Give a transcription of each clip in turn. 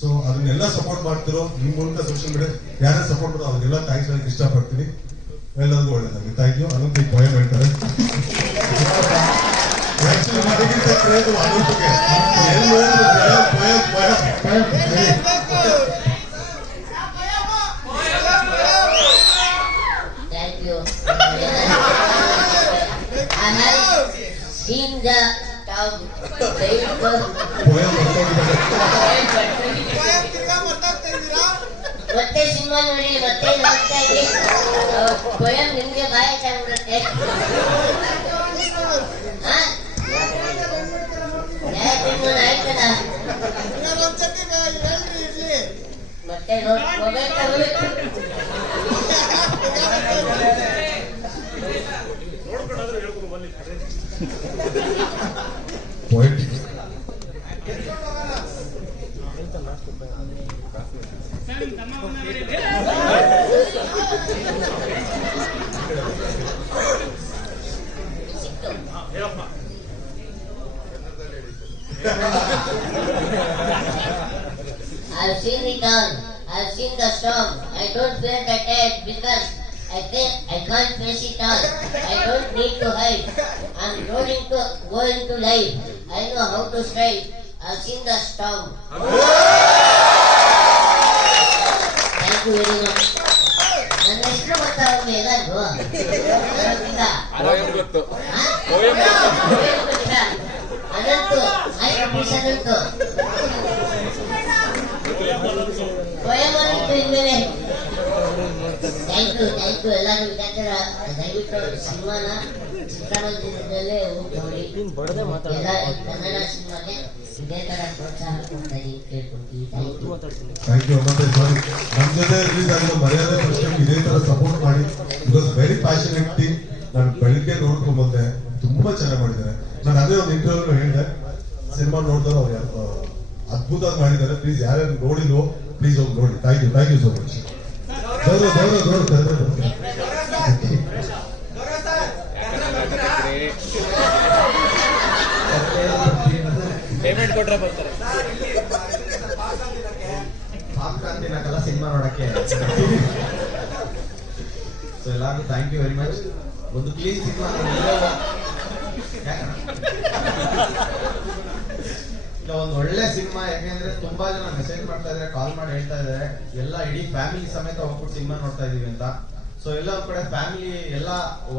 So ಅದನ್ನೆಲ್ಲ support ಮಾಡ್ತಿರೋ ನಿಮ್ಮ ಮೂಲಕ ಸೋಷಿಯಲ್ ಮೀಡಿಯಾ ಯಾರೇ ಸಪೋರ್ಟ್ ಮಾಡೋ ಅವ್ರಿಗೆಲ್ಲ ಥ್ಯಾಂಕ್ಸ್ ಹೇಳಕ್ಕೆ ಇಷ್ಟಪಡ್ತೀನಿ. ಎಲ್ಲರಿಗೂ ಒಳ್ಳೇದಾಗಿ. Thank you. ಅನಂತ ಈ ಪೋಯಮ್ ಹೇಳ್ತಾರೆ. ನನಗಿಂತ ಕ್ರೇಜ್ ಅನಂತಕ್ಕೆ ಎಲ್ಲೋ Thank you. I have seen the town. ಮತ್ತೆ ಸಿನಿಮಾ ನೋಡಿ ಮತ್ತೆ ನೋಡ್ತಾ ಇದ್ರಿ ಪೋಯಂ ನಿಮ್ಗೆ ಬಾಯ ಚೆನ್ನಾಗಿರುತ್ತೆ. ಆಯ್ತದ ಮತ್ತೆ I've seen the dawn, I've seen the storm. I don't fear the dead because I think I can't face it all. I don't need to hide. I'm going to life. I know how to strive. I've seen the storm. Thank you very much. ನನ್ನ ಹೆಸರು ಗೊತ್ತಾಗ ಎಲ್ಲರಿಗೂ ಅನಂತು ಅನಂತು ಪೋಯಮಂತು ಇನ್ಮೇಲೆ thank you ಎಲ್ಲರೂ ವಿದ್ಯಾರ್ಥಿಗಳ ದಯವಿಟ್ಟು ಸಿನಿಮಾನ ಚಿತ್ರಮಂದಿರದಲ್ಲೇ ಹೋಗಿ ನೋಡಿ ಕನ್ನಡ ಸಿನಿಮಾಗೆ ಇದೇ ತರ ಪ್ರೋತ್ಸಾಹ ಕೊಡ್ತಾ ಕೇಳ್ಕೊಡ್ತೀವಿ. Thank you. ಮತ್ತೆ ನಮ್ಮ ಜೊತೆ ರಿಲೀಸ್ ಆಗಿರೋ ಮರ್ಯಾದೆ ಫಸ್ಟ್ ಇದೇ ತರ ಸಪೋರ್ಟ್ ಮಾಡಿ. Because very passionate team. ನಾನು ಬೆಳಿಗ್ಗೆ ನೋಡ್ಕೊಂಡ್ ಬಂದೆ, ತುಂಬಾ ಚೆನ್ನಾಗಿ ಮಾಡಿದ್ದಾರೆ. ನಾನು ಅದೇ ಒಂದು ಇಂಟರ್ವ್ಯೂ ಹೇಳಿದೆ, ಸಿನಿಮಾ ನೋಡಿದ್ರೆ ಅವ್ರು ಅದ್ಭುತವಾಗಿ ಮಾಡಿದ್ದಾರೆ. ಪ್ಲೀಸ್ ಯಾರ್ಯಾರು ನೋಡಿಲ್ವೋ ಪ್ಲೀಸ್ ಹೋಗಿ ನೋಡಿ. Thank you so much. Payment ಕೊಟ್ರೆ ಬರ್ತಾರೆ. ದಿನಕ್ಕೆಲ್ಲ ಸಿನಿಮಾ ನೋಡಕ್ಕೆ. ಸೊ ಎಲ್ಲರಿಗೂ ಥ್ಯಾಂಕ್ ಯು ವೆರಿ ಮಚ್. ಒಂದು ಪ್ಲೀಸ್ ಸಿನಿಮಾ ಇಲ್ಲ, ಒಂದು ಒಳ್ಳೆ ಸಿನಿಮಾ. ಯಾಕೆಂದ್ರೆ ತುಂಬಾ ಜನ ಮೆಸೇಜ್ ಮಾಡ್ತಾ ಇದಾರೆ, ಕಾಲ್ ಮಾಡಿ ಹೇಳ್ತಾ ಇದಾರೆ ಎಲ್ಲ ಇಡೀ ಫ್ಯಾಮಿಲಿ ಸಮೇತ ಹೋಗ್ಬಿಟ್ಟು ಸಿನಿಮಾ ನೋಡ್ತಾ ಇದೀವಿ ಅಂತ. ಸೊ ಎಲ್ಲ ಒಂದ್ ಕಡೆ ಫ್ಯಾಮಿಲಿ ಎಲ್ಲ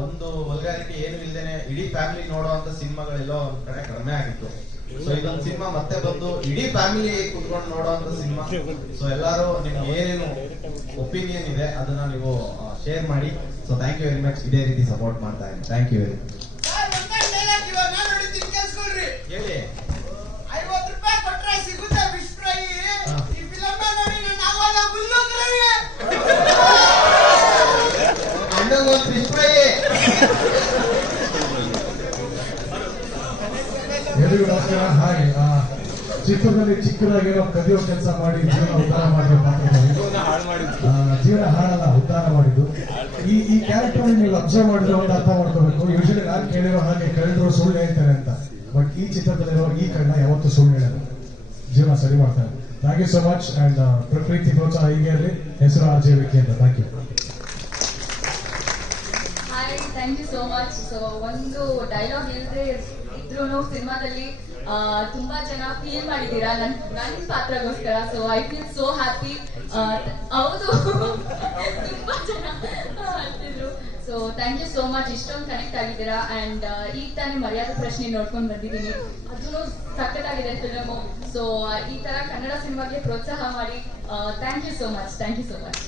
ಒಂದು ವಲ್ಗಾರಿಟಿ ಏನು ಇಲ್ದೇನೆ ಇಡೀ ಫ್ಯಾಮಿಲಿ ನೋಡುವಂತ ಸಿನಿಮಾಗಳೆಲ್ಲೋ ಒಂದ್ ಕಡೆ ಕಡಿಮೆ ಆಗಿತ್ತು. ಸೊ ಇದೊಂದು ಸಿನಿಮಾ ಮತ್ತೆ ಬಂದು ಇಡೀ ಫ್ಯಾಮಿಲಿ ಕುತ್ಕೊಂಡು ನೋಡುವಂತ ಸಿನಿಮಾ. ಸೊ ಎಲ್ಲರೂ ನಿಮ್ಗೆ ಏನೇನು ಒಪಿನಿಯನ್ ಇದೆ ಅದನ್ನ ನೀವು ಶೇರ್ ಮಾಡಿ. So thank you very much. ಇದೇ ರೀತಿ ಸಪೋರ್ಟ್ ಮಾಡ್ತಾ ಇದ್ದೀನಿ. Thank you very much. ಹೇಳಿ. 50 ರೂಪಾಯಿ ಕೊಟ್ರೆ ಸಿಗುತ್ತೆ ಫಿಶ್ ಫ್ರೈ. ಈ ಫಿಲಮ್ ನೋಡಿ ನಾನು ಆವಾಗ ಗುಲ್ಲು ಫ್ರೈ ಅಣ್ಣಗೊಂದು ಫಿಶ್ ಫ್ರೈ. ಎಲ್ಲರಿಗೂ ನಮಸ್ಕಾರ. ಹಾಗೆ ಚಿತ್ರದಲ್ಲಿ ಚಿಕ್ಕದಾಗಿರೋ ಕದಿಯೋ ಕೆಲಸ ಮಾಡಿ ಜೀವನ ಉದ್ಧಾರ ಮಾಡಿರೋ ಜೀವನ ಹಾಳಲ್ಲ ಉದ್ಧಾರ ಮಾಡಿದ್ದು. ಈ ಕ್ಯಾರೆಕ್ಟರ್ ನೀವು ಅಬ್ಸರ್ವ್ ಮಾಡಿದ್ರೆ ಒಂದು ಅರ್ಥ ಮಾಡ್ಕೋಬೇಕು. ಯೂಶಲಿ ನಾನು ಕೇಳಿರೋ ಹಾಗೆ ಕಳೆದ್ರು ಸುಳ್ಳು ಹೇಳ್ತಾರೆ ಅಂತ. ಬಟ್ ಈ ಚಿತ್ರದಲ್ಲಿರೋ ಈ ಕಣ್ಣ ಯಾವತ್ತೂ ಸುಳ್ಳು ಹೇಳಲ್ಲ, ಜೀವನ ಸರಿ ಮಾಡ್ತಾರೆ. Thank you so much. And ಪ್ರೀತಿ ಪ್ರೋತ್ಸಾಹ ಹೀಗೆ ಇರಲಿ. ಹೆಸರು RJ ವಿಕ್ಕಿ ಅಂತ. Thank you. Hi, thank you so much. So ಒಂದು ಡೈಲಾಗ್ ಇಲ್ಲದೆ ಇದ್ರೂ ಸಿನಿಮಾದಲ್ಲಿ ತುಂಬಾ ಜನ ಫೀಲ್ ಮಾಡಿದ್ದೀರಾ ನನ್ನ ಪಾತ್ರಗೋಸ್ಕರ. So I feel so happy. ಹೌದು, ತುಂಬಾ ಜನ ಅಂತಿದ್ರು. So thank you so much. ಇಷ್ಟೊಂದು ಕನೆಕ್ಟ್ ಆಗಿದ್ದೀರಾ. ಅಂಡ್ ಈಗ ತಾನೇ ಮರ್ಯಾದೆ ಪ್ರಶ್ನೆ ನೋಡ್ಕೊಂಡು ಬಂದಿದ್ದೀನಿ, ಅದೂ ಸಖತ್ತಾಗಿದೆ ಫಿಲಮು. ಸೊ ಈ ತರ ಕನ್ನಡ ಸಿನಿಮಾಗೆ ಪ್ರೋತ್ಸಾಹ ಮಾಡಿ. Thank you so much. Thank you so much.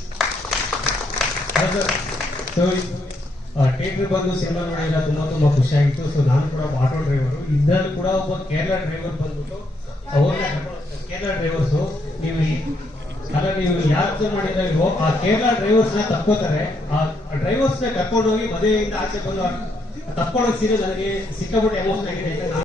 Theatre ಬಂದು ಸಿನಿಮಾ ನೋಡಿಲ್ಲ, ತುಂಬಾ ಖುಷಿ ಆಗಿತ್ತು. ಸೊ ನಾನು ಕೂಡ ಆಟೋ ಡ್ರೈವರು, ಇದರಲ್ಲಿ ಕೂಡ ಒಬ್ಬ ಕೇರಳ ಡ್ರೈವರ್ ಬಂದ್ಬಿಟ್ಟು ಅವ್ರನ್ನ ಕೇರಳ ಡ್ರೈವರ್ಸು ನೀವು ಯಾರು ಮಾಡಿದ್ರೆ ಆ ಕೇರಳ ಡ್ರೈವರ್ಸ್ ನ ತಕ್ಕೋತಾರೆ. ಆ ಡ್ರೈವರ್ಸ್ ನ ಕರ್ಕೊಂಡು ಹೋಗಿ ಮದುವೆಯಿಂದ ಆಚೆ ಬಂದು ತಕ್ಕೊಳ್ಳೋ ಸೀರೆ ನನಗೆ ಸಿಕ್ಕಾಬಿಟ್ಟು ಎಮೋಷನ್ ಆಗಿದೆ.